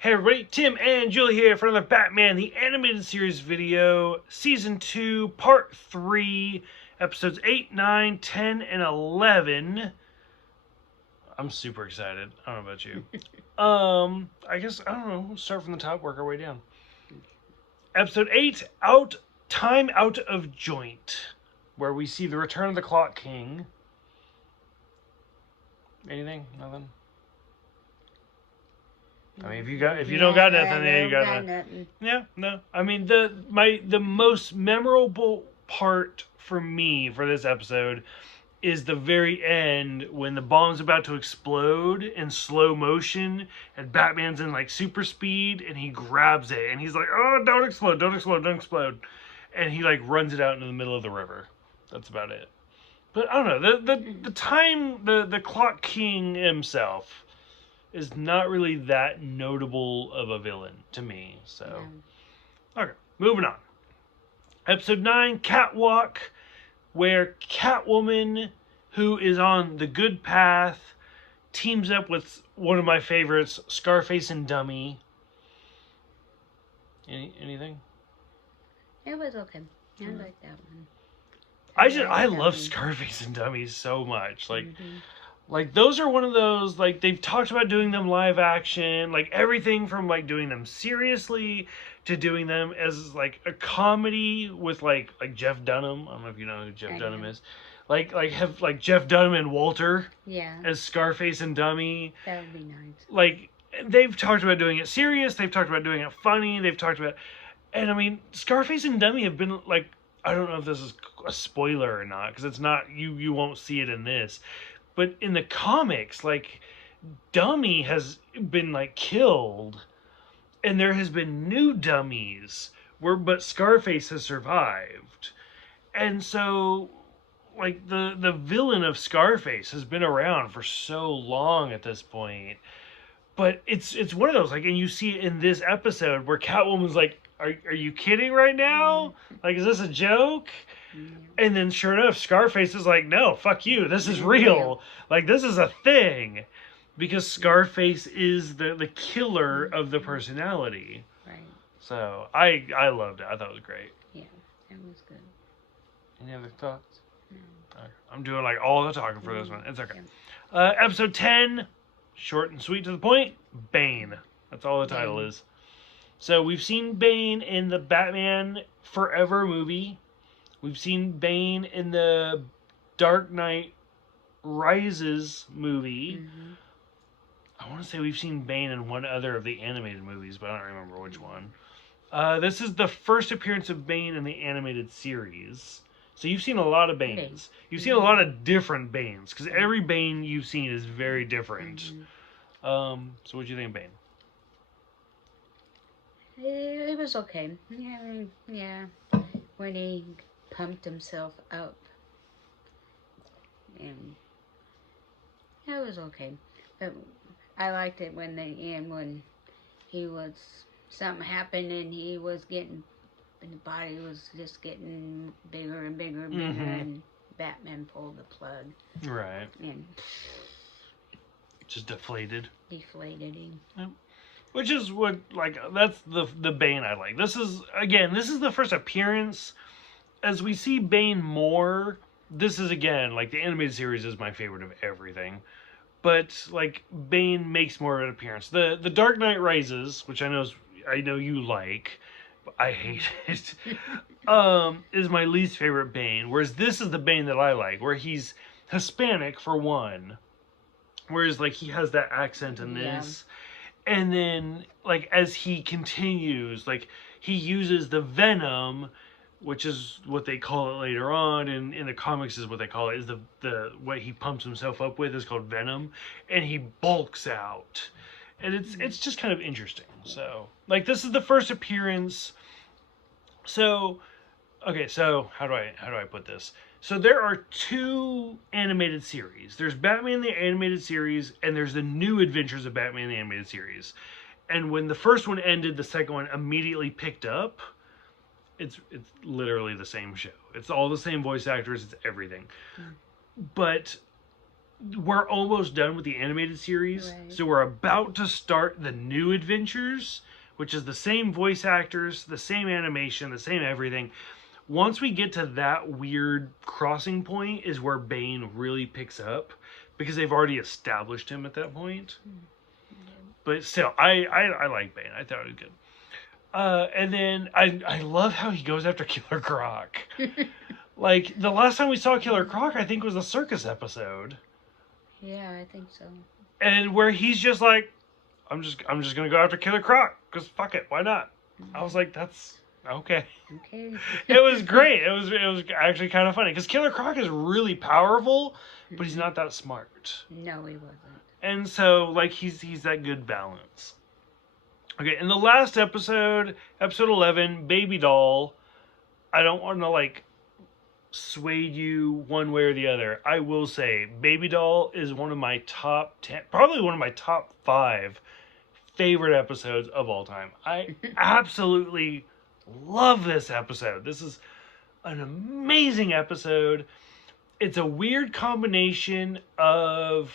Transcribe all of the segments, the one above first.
Hey everybody, Tim and Julie here for another Batman the Animated Series video, Season 2, Part 3, Episodes 8, 9, 10, and 11. I'm super excited. I don't know about you. I guess, I don't know, we'll start from the top, work our way down. Episode 8, Time Out of Joint, where we see the return of the Clock King. Nothing? I mean, if you don't got nothing, then you got nothing. Yeah, no. I mean, the most memorable part for me for this episode is the very end when the bomb's about to explode in slow motion and Batman's in like super speed and he grabs it and he's like, "Oh, don't explode, don't explode, don't explode," and he like runs it out into the middle of the river. That's about it. But I don't know. The Clock King himself is not really that notable of a villain to me. So, okay, moving on. Episode 9, Catwalk, where Catwoman, who is on the good path, teams up with one of my favorites, Scarface and Dummy. Anything? It was okay. I like that one. I love Scarface and Dummy so much. Like, those are one of those, like, they've talked about doing them live action, like, everything from, like, doing them seriously to doing them as, like, a comedy with, like Jeff Dunham. I don't know if you know who Jeff Dunham is. Have, like, Jeff Dunham and Walter as Scarface and Dummy. That would be nice. Like, they've talked about doing it serious, they've talked about doing it funny, they've talked about... And, I mean, Scarface and Dummy have been, like, I don't know if this is a spoiler or not, because it's not, you won't see it in this. But in the comics, like, Dummy has been, like, killed. And there has been new dummies. But Scarface has survived. And so, like, the villain of Scarface has been around for so long at this point. But it's one of those, like, and you see it in this episode where Catwoman's like, are you kidding right now? Like, is this a joke? And then sure enough, Scarface is like, no, fuck you. This is real. Like, this is a thing. Because Scarface is the killer of the personality. Right. So, I loved it. I thought it was great. Yeah, it was good. Any other thoughts? No. Okay. I'm doing, like, all the talking for this one. It's okay. Episode 10, short and sweet to the point, Bane. That's all the title is. So, we've seen Bane in the Batman Forever movie. We've seen Bane in the Dark Knight Rises movie. I want to say we've seen Bane in one other of the animated movies, but I don't remember which one. This is the first appearance of Bane in the animated series. So you've seen a lot of Banes. You've seen a lot of different Banes, because every Bane you've seen is very different. So what do you think of Bane? It was okay. Yeah. When he pumped himself up. And it was okay. But I liked it when he was, something happened and he was getting, and the body was just getting bigger and bigger and bigger, and Batman pulled the plug. Right. And just deflated him. Yep. Which is what, like, that's the Bane I like. This is the first appearance. As we see Bane more, this is, again, like, the animated series is my favorite of everything. But, like, Bane makes more of an appearance. The Dark Knight Rises, which I know you like, but I hate it, is my least favorite Bane. Whereas this is the Bane that I like, where he's Hispanic, for one. Whereas, like, he has that accent in this. And then, like, as he continues, like, he uses the venom, which is what they call it later on, and in the comics is what they call it, is the what he pumps himself up with is called venom, and he bulks out. And it's just kind of interesting. So, like, this is the first appearance. So, okay, so how do I put this? So there are two animated series. There's Batman the Animated Series, and there's the New Adventures of Batman the Animated Series. And when the first one ended, the second one immediately picked up. It's literally the same show. It's all the same voice actors. It's everything. But we're almost done with the animated series, Right. so we're about to start the new adventures, which is the same voice actors, the same animation, the same everything. Once we get to that weird crossing point is where Bane really picks up, because they've already established him at that point. But still, I like Bane. I thought it was good. And then I love how he goes after Killer Croc. Like, the last time we saw Killer Croc, I think, was the circus episode. Yeah, I think so. And where he's just like, I'm just gonna go after Killer Croc, because fuck it, why not? I was like, that's okay. Okay. It was great. It was actually kind of funny, because Killer Croc is really powerful, but he's not that smart. No, he wasn't. And so, like, he's that good balance. Okay, in the last episode, episode 11, Baby Doll, I don't want to, like, sway you one way or the other. I will say, Baby Doll is one of my top 10, probably one of my top 5 favorite episodes of all time. I absolutely love this episode. This is an amazing episode. It's a weird combination of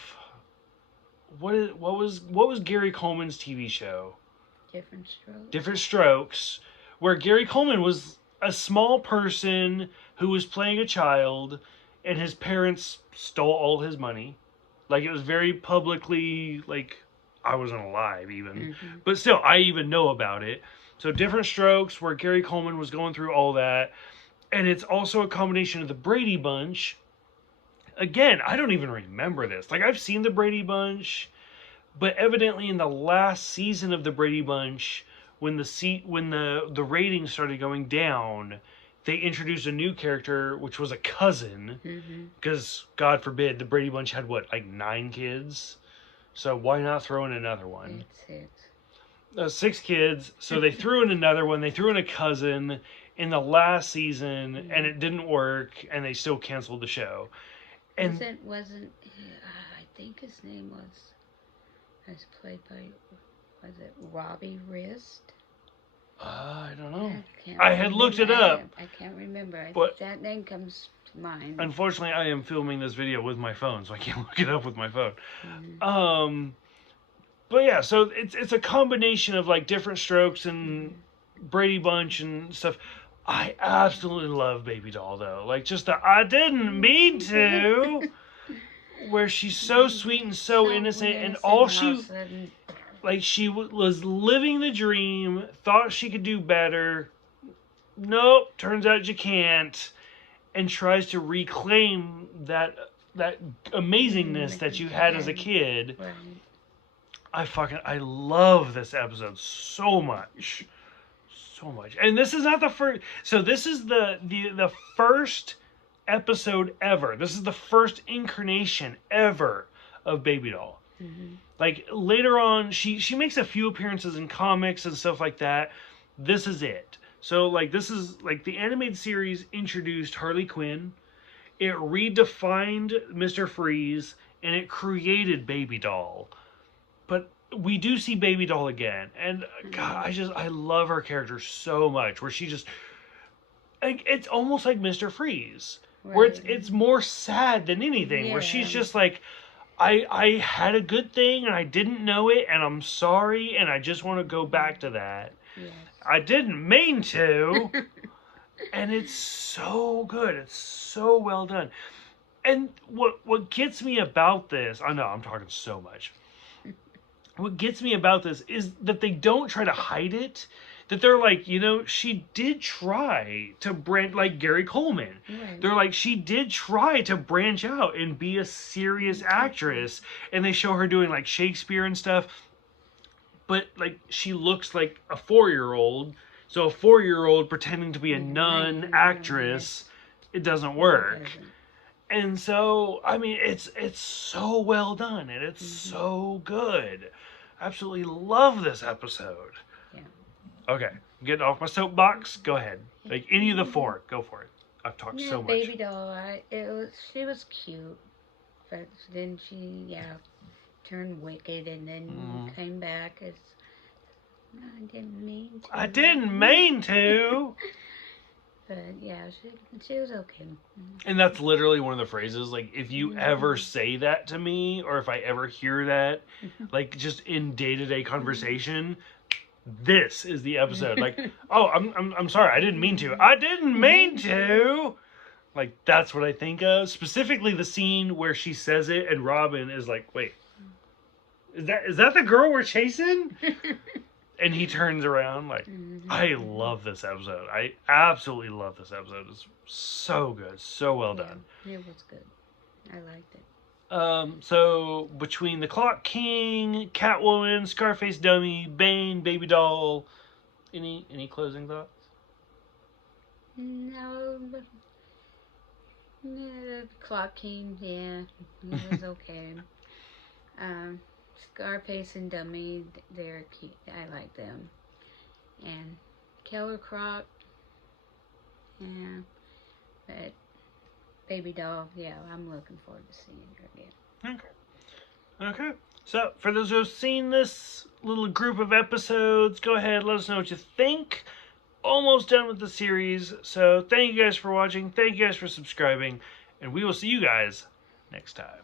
what was Gary Coleman's TV show? Different Strokes. Different Strokes, where Gary Coleman was a small person who was playing a child, and his parents stole all his money. Like, it was very publicly, like, I wasn't alive even, but still, I even know about it. So Different Strokes, where Gary Coleman was going through all that, and it's also a combination of the Brady Bunch. Again, I don't even remember this. Like, I've seen the Brady Bunch, but evidently in the last season of the Brady Bunch, when the ratings started going down, they introduced a new character, which was a cousin, because God forbid the Brady Bunch had what, like 9 kids, so why not throw in another one? It's 6 kids, so they threw in another one. They threw in a cousin in the last season, and it didn't work, and they still canceled the show. And wasn't I think his name was played by, was it Robbie Wrist? I don't know. I had looked it up. I can't remember. But that name comes to mind. Unfortunately, I am filming this video with my phone, so I can't look it up with my phone. But yeah, so it's a combination of, like, Different Strokes and Brady Bunch and stuff. I absolutely love Baby Doll, though. Like, just the I didn't mean to, where she's so sweet and so innocent, and all she, like, she was living the dream, thought she could do better. Nope, turns out you can't, and tries to reclaim that amazingness that you had as a kid. Right. I love this episode so much. So much. And this is not the first. So this is the first episode ever. This is the first incarnation ever of Baby Doll. Like, later on, she makes a few appearances in comics and stuff like that. This is it. So, like, this is, like, the animated series introduced Harley Quinn. It redefined Mr. Freeze, and it created Baby Doll. But we do see Baby Doll again, and God, I love her character so much. Where she just, like, it's almost like Mr. Freeze, where it's more sad than anything. Where she's just like, I had a good thing and I didn't know it, and I'm sorry, and I just want to go back to that. Yes. I didn't mean to, and it's so good. It's so well done. And what gets me about this, I know I'm talking so much. What gets me about this is that they don't try to hide it. That they're like, you know, she did try to branch, like Gary Coleman. Right. They're like, she did try to branch out and be a serious actress. And they show her doing, like, Shakespeare and stuff. But, like, she looks like a 4-year-old. So a 4-year-old pretending to be a nun actress, it doesn't work. And so, I mean, it's so well done, and it's so good. Absolutely love this episode. Yeah. Okay, getting off my soapbox. Go ahead. Like, any of the 4, go for it. I've talked so much. Baby Doll, she was cute, but then she turned wicked, and then came back as, I didn't mean to. I didn't mean to. But yeah, she was okay. And that's literally one of the phrases. Like, if you ever say that to me, or if I ever hear that, like, just in day-to-day conversation, this is the episode. Like, oh, I'm sorry, I didn't mean to. I didn't mean to. Like, that's what I think of. Specifically, the scene where she says it, and Robin is like, "Wait, is that the girl we're chasing?" And he turns around. Like, I love this episode. I absolutely love this episode. It's so good, so well done. It was good. I liked it. So between the Clock King, Catwoman, Scarface Dummy, Bane, Baby Doll, any closing thoughts? No, but the Clock King, yeah, it was okay. Scarface and Dummy, they're cute. I like them. And Killer Croc, yeah, but Baby Doll, yeah, I'm looking forward to seeing her again. Okay. So, for those who have seen this little group of episodes, go ahead, let us know what you think. Almost done with the series. So, thank you guys for watching. Thank you guys for subscribing. And we will see you guys next time.